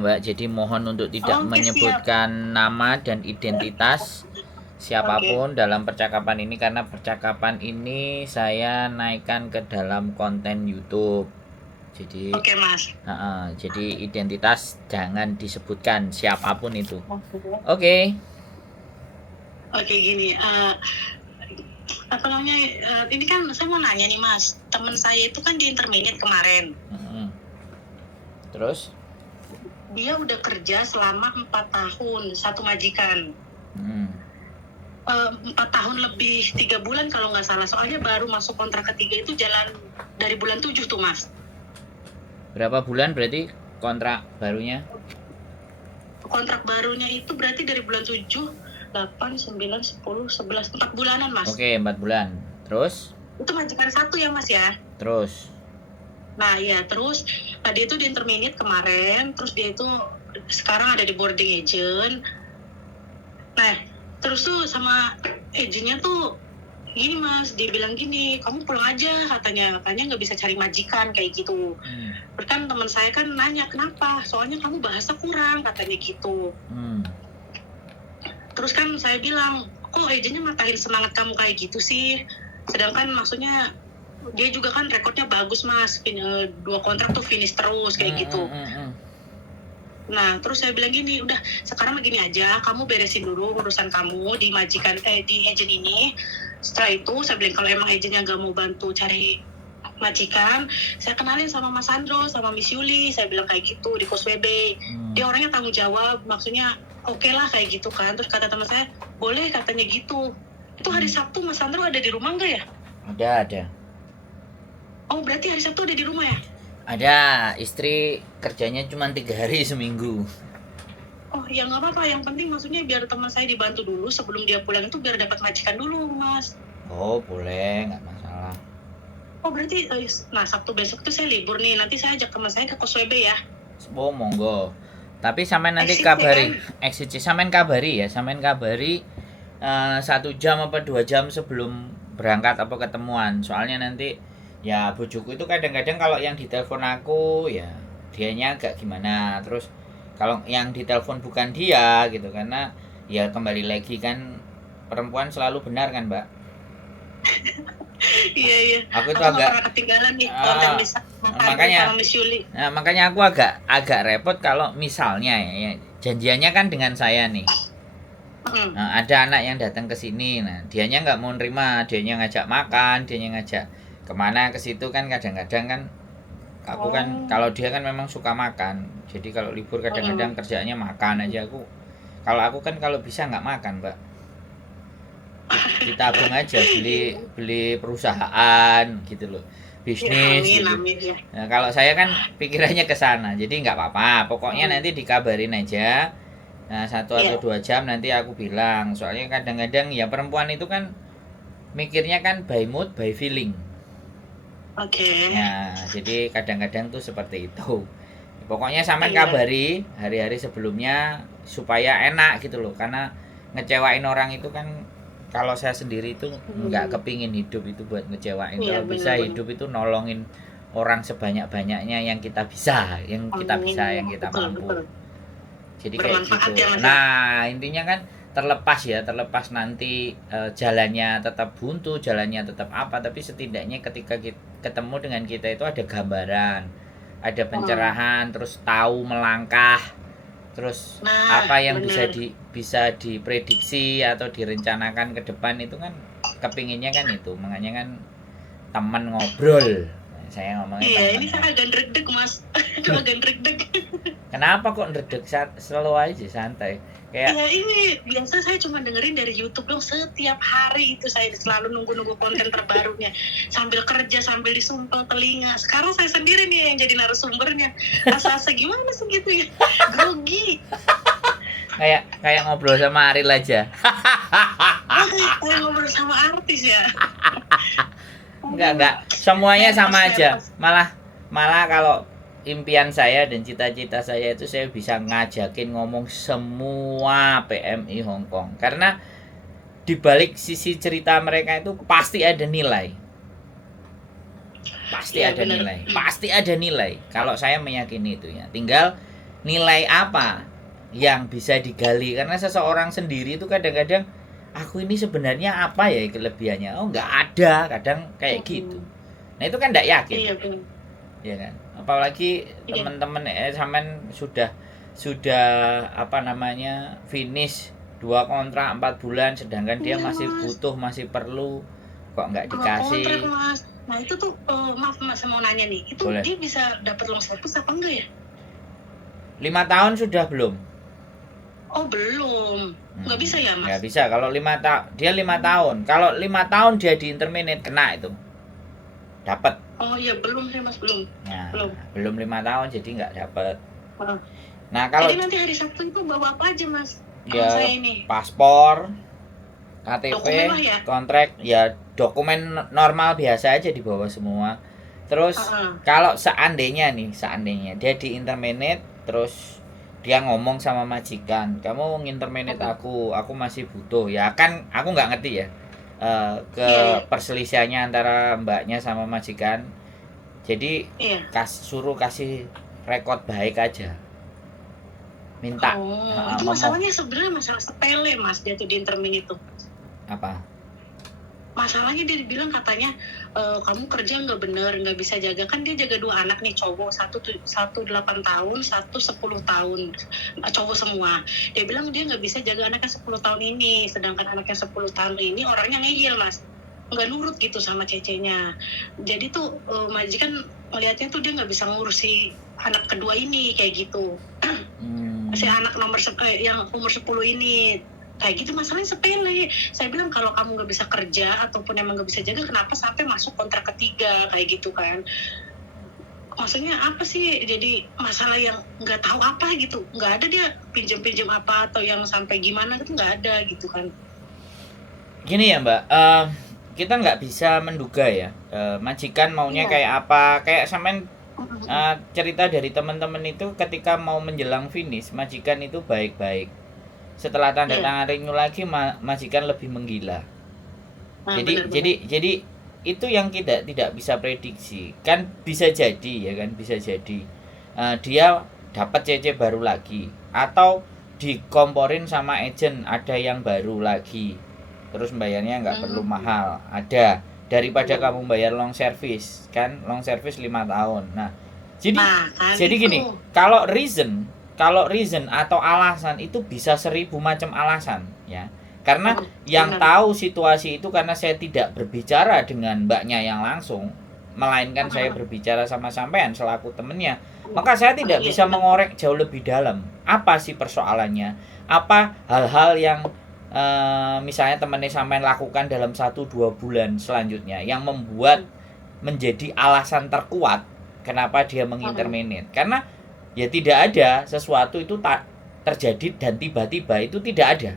Mbak, jadi mohon untuk tidak Oke, siap. menyebutkan nama dan identitas Oke. siapapun dalam percakapan ini karena percakapan ini saya naikkan ke dalam konten YouTube. Jadi, Oke, Mas. jadi identitas jangan disebutkan siapapun itu. Oke. Oke. Oke, gini. Apa namanya? Ini kan saya mau nanya nih, Mas. Teman saya itu kan di intermediate kemarin. Mm-mm. Terus? Dia udah kerja selama 4 tahun, satu majikan. 4 tahun lebih 3 bulan kalau nggak salah. Soalnya baru masuk kontrak ketiga itu jalan dari bulan 7 tuh, Mas. Berapa bulan berarti kontrak barunya? Kontrak barunya itu berarti dari bulan 7, 8, 9, 10, 11, 4 bulanan, Mas. Oke, 4 bulan. Terus? Itu majikan satu ya, Mas ya. Terus? Nah, ya terus dia itu di intermediate kemarin, terus dia itu sekarang ada di boarding agent. Nah, terus tuh sama agentnya tuh gini, Mas, dia bilang gini, kamu pulang aja, katanya nggak bisa cari majikan kayak gitu. Terus kan teman saya kan nanya kenapa, soalnya kamu bahasa kurang, katanya gitu. Terus kan saya bilang, kok agentnya matahin semangat kamu kayak gitu sih, sedangkan maksudnya dia juga kan rekodnya bagus, Mas, 2 kontrak tuh finish terus kayak gitu. Nah, terus saya bilang gini, udah sekarang begini aja, kamu beresin dulu urusan kamu di majikan di agent ini. Setelah itu saya bilang kalau emang agentnya nggak mau bantu cari majikan, saya kenalin sama Mas Sandro, sama Miss Yuli, saya bilang kayak gitu di Kos WB. Dia orangnya tanggung jawab, maksudnya oke lah kayak gitu kan. Terus kata teman saya, boleh katanya gitu. Itu hari Sabtu Mas Sandro ada di rumah nggak ya? Ada. Oh, berarti hari Sabtu ada di rumah ya? Ada, istri kerjanya cuma 3 hari seminggu. Oh, ya nggak apa-apa. Yang penting maksudnya biar teman saya dibantu dulu sebelum dia pulang itu biar dapat majikan dulu, Mas. Oh, boleh, nggak masalah. Oh, berarti nah Sabtu besok tuh saya libur nih. Nanti saya ajak teman saya ke Kos WB ya. Oh, monggo. Tapi sampean nanti Exit kabari, kan? sampean kabari ya, sampean kabari 1 jam apa 2 jam sebelum berangkat apa ketemuan. Soalnya nanti ya bojoku itu kadang-kadang kalau yang ditelepon aku ya dianya agak gimana. Terus kalau yang ditelepon bukan dia gitu karena ya kembali lagi kan perempuan selalu benar kan, Mbak? Iya, iya. Aku itu Aku nggak agak pernah ketinggalan nih konten bisa makanya sama Miss Yuli. makanya aku agak repot kalau misalnya ya, janjiannya kan dengan saya nih. Nah, ada anak yang datang ke sini, nah dianya nggak mau nerima, dianya ngajak makan, dianya ngajak kemana ke situ kan kadang-kadang kan aku kan kalau dia kan memang suka makan, jadi kalau libur kadang-kadang kerjaannya makan aja aku. Kalau aku kan kalau bisa nggak makan, Mbak. Ditabung aja beli beli perusahaan gitu loh, Ya, bisnis amin, gitu. amin ya. Nah, kalau saya kan pikirannya ke sana, jadi nggak apa-apa. Pokoknya nanti dikabarin aja. Nah, 1 atau 2 jam nanti aku bilang. Soalnya kadang-kadang ya perempuan itu kan mikirnya kan by mood, by feeling. Oke. Ya, jadi kadang-kadang tuh seperti itu. Pokoknya sampean Iya. kabari hari-hari sebelumnya supaya enak gitu loh. Karena ngecewain orang itu kan kalau saya sendiri itu nggak kepingin hidup itu buat ngecewain. Iya, Kalau bisa benar-benar. hidup itu nolongin orang sebanyak-banyaknya yang kita bisa, yang kita Amin. bisa, yang kita Betul, mampu. betul. Jadi kayak Bermanfaat gitu. ya, Mas ya. Nah, intinya kan terlepas nanti jalannya tetap buntu, jalannya tetap apa, tapi setidaknya ketika kita ketemu dengan kita itu ada gambaran, ada pencerahan, terus tahu melangkah, terus Nah, apa yang benar. bisa diprediksi atau direncanakan ke depan itu kan kepinginnya kan itu, makanya kan teman ngobrol. Saya ngomongnya Iya, teman ini saya ngobrol. agak ndredeg, Mas. Aduh, agak ndredeg. Kenapa kok ndredeg, slow aja santai. Kayak Iya, ini biasa saya cuma dengerin dari YouTube dong. Setiap hari itu saya selalu nunggu-nunggu konten terbarunya. Sambil kerja, sambil disumpel telinga. Sekarang saya sendiri nih yang jadi narasumbernya. Asa-asa gimana sih gitu ya? Grogi. kayak kayak ngobrol sama Aril aja. Saya ngobrol sama artis ya. Enggak, semuanya sama aja. Nervous. Malah kalau impian saya dan cita-cita saya itu saya bisa ngajakin ngomong semua PMI Hong Kong karena di balik sisi cerita mereka itu pasti ada nilai. Ya, benar. Pasti ada nilai kalau saya meyakini itu ya. Tinggal nilai apa yang bisa digali, karena seseorang sendiri itu kadang-kadang aku ini sebenarnya apa ya kelebihannya, oh nggak ada, kadang kayak gitu. Nah itu kan nggak yakin. Iya benar. Ya kan, apalagi Iya. teman-teman sampean sudah apa namanya finish 2 kontrak 4 bulan, sedangkan dia Iya, masih Mas. butuh, masih perlu, kok nggak 2 dikasih. kontrak, Mas. Nah itu tuh maaf Mas, saya mau nanya nih, itu Boleh. dia bisa dapat long service apa enggak ya? 5 tahun sudah belum? Oh belum, nggak bisa ya Mas? Nggak bisa, kalau dia 5 tahun, kalau 5 tahun dia di interminate kena itu, dapat. Oh iya belum sih Mas, belum. Nah, Belum. belum 5 tahun jadi nggak dapat. Ah. Nah kalau Jadi nanti hari Sabtu itu bawa apa aja Mas? ya Kalau saya ini paspor, KTP, dokumen lah ya. kontrak, ya dokumen normal biasa aja dibawa semua. Terus Ah, ah. kalau seandainya dia di interminate, terus dia ngomong sama majikan, kamu nginterminate aku masih butuh, ya kan aku nggak ngerti ya ke Iya. perselisihannya antara mbaknya sama majikan. Jadi Iya. suruh kasih rekod baik aja, minta Itu masalahnya sebenarnya masalah sepele Mas, dia tuh di intermin itu. apa. Masalahnya dia bilang katanya kamu kerja nggak bener, nggak bisa jaga, kan dia jaga 2 anak nih cowok, satu 8 tahun, satu 10 tahun, cowok semua. Dia bilang dia nggak bisa jaga anaknya 10 tahun ini, sedangkan anaknya 10 tahun ini orangnya ngeyel Mas, nggak nurut gitu sama cecenya. Jadi tuh majikan melihatnya tuh dia nggak bisa ngurusi anak kedua ini kayak gitu. Si anak yang umur 10 ini kayak gitu, masalahnya sepele. Saya bilang kalau kamu nggak bisa kerja ataupun emang nggak bisa jaga, kenapa sampai masuk kontrak ketiga kayak gitu kan? Maksudnya apa sih? Jadi masalah yang nggak tahu apa gitu, nggak ada dia pinjam apa atau yang sampai gimana itu nggak ada gitu kan? Gini ya Mbak, kita nggak bisa menduga ya majikan maunya Iya. kayak apa. Kayak sampean cerita dari teman-teman itu ketika mau menjelang finish, majikan itu baik-baik. Setelah tanda tangan renew lagi, majikan lebih menggila. Jadi itu yang kita tidak bisa prediksi. Kan bisa jadi ya kan, bisa jadi dia dapat CC baru lagi, atau dikomporin sama agent ada yang baru lagi. Terus bayarnya nggak perlu mahal, ada, daripada kamu bayar long service, kan long service 5 tahun. Nah, jadi gini, kalau reason atau alasan itu bisa 1000 macam alasan ya. Karena yang tahu situasi itu karena saya tidak berbicara dengan mbaknya yang langsung, melainkan saya berbicara sama sampean selaku temennya. Maka saya tidak bisa mengorek jauh lebih dalam. Apa sih persoalannya? Apa hal-hal yang misalnya temennya sampean lakukan dalam 1-2 bulan selanjutnya yang membuat menjadi alasan terkuat kenapa dia menginterminate. Karena ya tidak ada sesuatu itu tak terjadi dan tiba-tiba, itu tidak ada.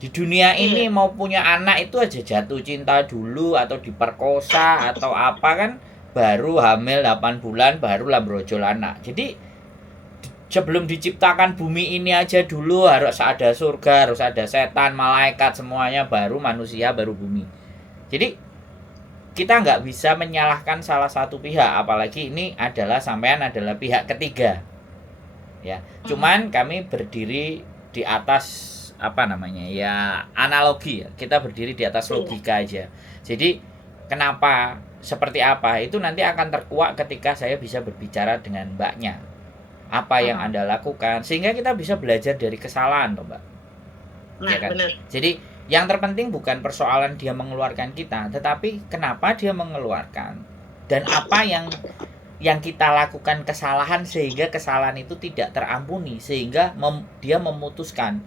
Di dunia ini mau punya anak itu aja jatuh cinta dulu, atau diperkosa atau apa kan, baru hamil 8 bulan barulah brojol anak. Jadi sebelum diciptakan bumi ini aja dulu harus ada surga, harus ada setan, malaikat, semuanya, baru manusia, baru bumi. Jadi kita nggak bisa menyalahkan salah satu pihak, apalagi ini adalah sampean adalah pihak ketiga ya. Cuman kami berdiri di atas apa namanya ya, analogi ya, kita berdiri di atas logika aja. Jadi kenapa, seperti apa, itu nanti akan terkuak ketika saya bisa berbicara dengan mbaknya, apa yang Anda lakukan, sehingga kita bisa belajar dari kesalahan toh Mbak. Nah, ya kan? Bener. Jadi yang terpenting bukan persoalan dia mengeluarkan kita, tetapi kenapa dia mengeluarkan, dan apa yang kita lakukan kesalahan sehingga kesalahan itu tidak terampuni, sehingga dia memutuskan.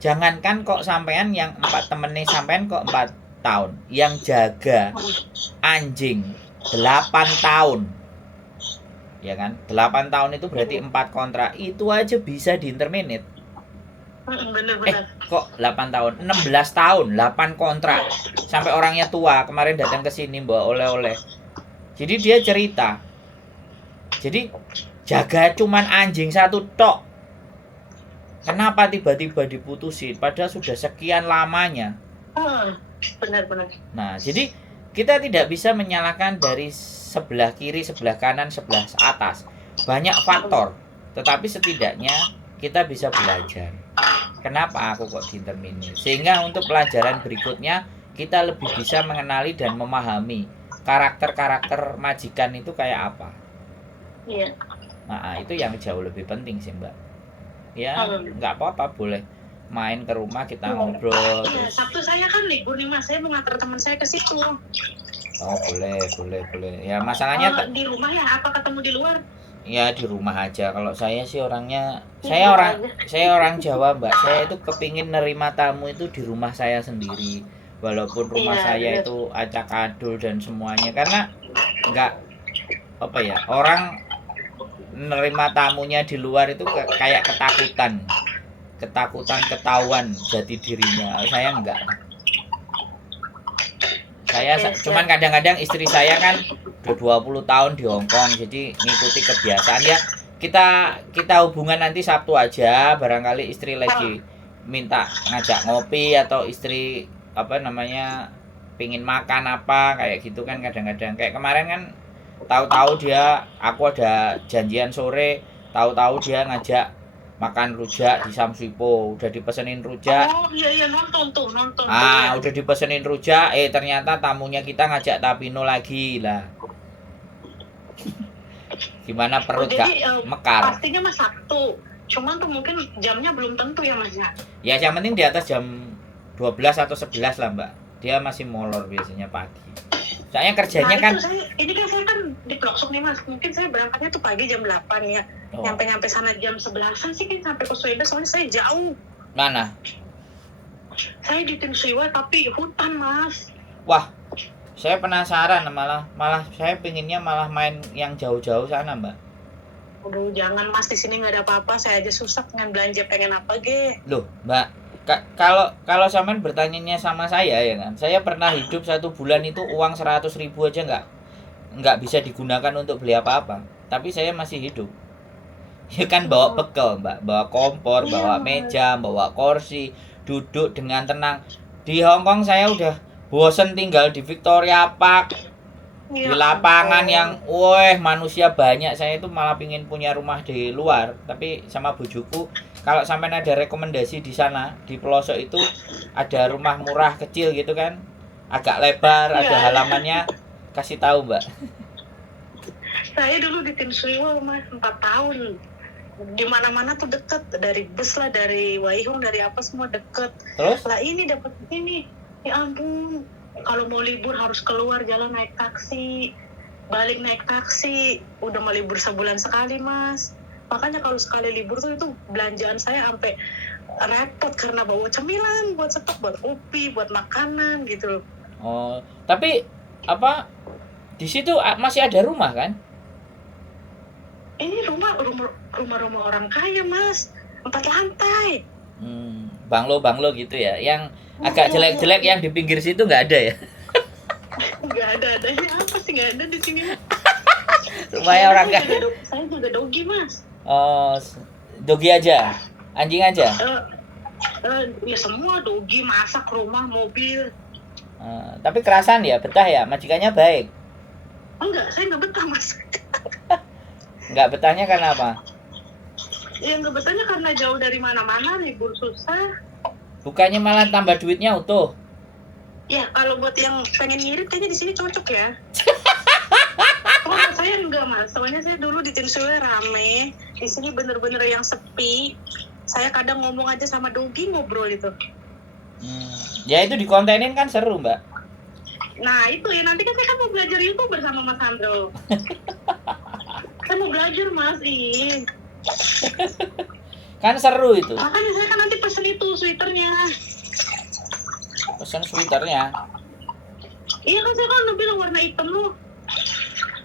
Jangankan kok sampean yang 4 temennya sampean kok 4 tahun, yang jaga anjing 8 tahun. Ya kan? 8 tahun itu berarti 4 kontrak, itu aja bisa diinterminate. Bener. Kok 8 tahun, 16 tahun, 8 kontrak, sampai orangnya tua, kemarin datang ke sini bawa oleh-oleh. Jadi dia cerita, jadi jaga cuman anjing 1 tok, kenapa tiba-tiba diputusin padahal sudah sekian lamanya. Benar. Nah, jadi kita tidak bisa menyalahkan dari sebelah kiri, sebelah kanan, sebelah atas. Banyak faktor. Tetapi setidaknya kita bisa belajar. Kenapa aku kok diinterminir? Sehingga untuk pelajaran berikutnya kita lebih bisa mengenali dan memahami karakter-karakter majikan itu kayak apa. Iya. Nah, itu yang jauh lebih penting sih, Mbak. Ya, nggak apa-apa, boleh main ke rumah kita ngobrol. Iya, Sabtu saya kan libur nih Mas, saya mau ngantar teman saya ke situ. Oh, boleh. Ya, masalahnya di rumah ya, apa ketemu di luar? Ya di rumah aja. Kalau saya sih orangnya, saya orang Jawa, Mbak. Saya itu kepingin nerima tamu itu di rumah saya sendiri. Walaupun rumah saya itu acak adul dan semuanya, karena nggak apa ya, orang nerima tamunya di luar itu kayak ketakutan ketahuan jati dirinya. Saya enggak. Saya cuman kadang-kadang istri saya kan udah 20 tahun di Hong Kong, jadi ngikuti kebiasaan ya. Kita hubungan nanti Sabtu aja, barangkali istri lagi minta ngajak ngopi atau istri apa namanya pingin makan apa kayak gitu kan, kadang-kadang kayak kemarin kan tahu-tahu aku ada janjian sore, tahu-tahu dia ngajak makan rujak di Samswipo, udah dipesenin rujak. Oh iya nonton. Udah dipesenin rujak, ternyata tamunya kita ngajak Tapino lagi lah. Gimana perut mekar? Pastinya Mas Sabtu, cuman tuh mungkin jamnya belum tentu ya Mas ya. Ya yang penting di atas jam 12 atau 11 lah Mbak. Dia masih molor biasanya pagi. Soalnya kerjanya kan ini kan saya kan di Ploksuk nih Mas, mungkin saya berangkatnya tuh pagi jam 8 ya. Nyampe sana jam 11-an sih kan, sampai ke Sueda, soalnya saya jauh. Mana? Saya di Tim Siwa tapi hutan Mas. Wah, saya penasaran, malah saya pinginnya malah main yang jauh-jauh sana Mbak. Aduh jangan Mas, di sini nggak ada apa-apa, saya aja susah pengen belanja, pengen apa ge. Loh Mbak, kalau sampean bertanyanya sama saya ya kan, saya pernah hidup 1 bulan itu uang 100.000 aja nggak bisa digunakan untuk beli apa-apa, tapi saya masih hidup. Ya kan bawa bekal Mbak, bawa kompor, bawa meja, bawa kursi, duduk dengan tenang. Di Hong Kong saya udah bosen tinggal di Victoria Park, di lapangan yang manusia banyak. Saya itu malah pingin punya rumah di luar, tapi sama bujuku, kalau sampai ada rekomendasi di sana, di pelosok itu ada rumah murah kecil gitu kan, agak lebar, ada halamannya, kasih tahu Mbak. Saya dulu di Tim Suiwa Mas 4 tahun. Di mana-mana tuh deket, dari bus lah, dari Waihong, dari apa semua deket. Terus? Lah ini dapat ini, ya ampun, kalau mau libur harus keluar jalan naik taksi, balik naik taksi, udah mau libur sebulan sekali Mas. Makanya kalau sekali libur tuh itu belanjaan saya sampai repot karena bawa cemilan buat stok, buat kopi, buat makanan gitu loh. Oh, tapi apa di situ masih ada rumah kan? Ini rumah orang kaya Mas, 4 lantai. Banglo gitu ya, yang agak jelek-jelek yang di pinggir situ nggak ada ya? Nggak ada apa sih, nggak ada di sini. Rumahnya orang kaya. Saya juga dogi Mas. Oh, dogi aja, anjing aja? Ya semua, dogi, masak, rumah, mobil. Tapi kerasan ya, betah ya, majikannya baik? Enggak, saya nggak betah Mas. Nggak betahnya karena apa? Ya nggak betahnya karena jauh dari mana-mana, libur susah. Bukannya malah tambah duitnya utuh? Ya kalau buat yang pengen ngirit kayaknya di sini cocok ya. Oh saya enggak Mas, soalnya saya dulu di Tim Suwe rame, di sini bener-bener yang sepi. Saya kadang ngomong aja sama dogi, ngobrol itu. Ya itu dikontenin kan seru Mbak. Nah itu ya, nanti kan saya kan mau belajar itu bersama Mas Andro. Saya mau belajar Mas, kan seru itu. Makanya saya kan nanti pesen itu sweaternya. Pesen sweaternya? Iya kan saya kan udah bilang warna hitam loh.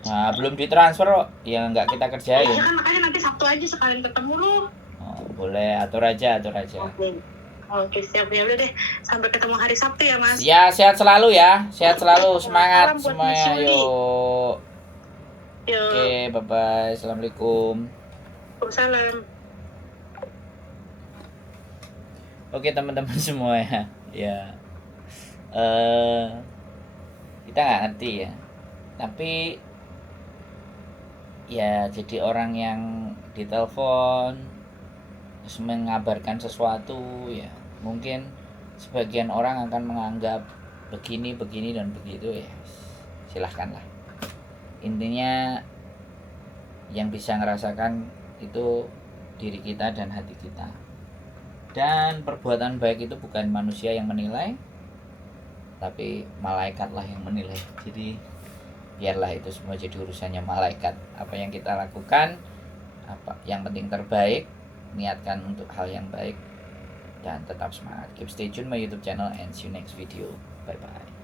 Nah belum ditransfer kok, ya nggak kita kerjain. Iya kan, makanya nanti Sabtu aja sekalian ketemu loh. Oh, boleh, atur aja. Oke, siap ya, udah deh. Sampai ketemu hari Sabtu ya Mas. Ya, sehat selalu ya, semangat semuanya, yuk. Oke, bye-bye, assalamualaikum. Waalaikumsalam. Oke teman-teman semua ya, kita nggak ngerti ya, tapi ya jadi orang yang ditelepon, terus mengabarkan sesuatu, ya mungkin sebagian orang akan menganggap begini dan begitu, ya silahkanlah. Intinya yang bisa ngerasakan itu diri kita dan hati kita. Dan perbuatan baik itu bukan manusia yang menilai, tapi malaikatlah yang menilai. Jadi biarlah itu semua jadi urusannya malaikat. Apa yang kita lakukan, apa yang penting terbaik, niatkan untuk hal yang baik, dan tetap semangat. Keep stay tune my YouTube channel and see you next video. Bye bye.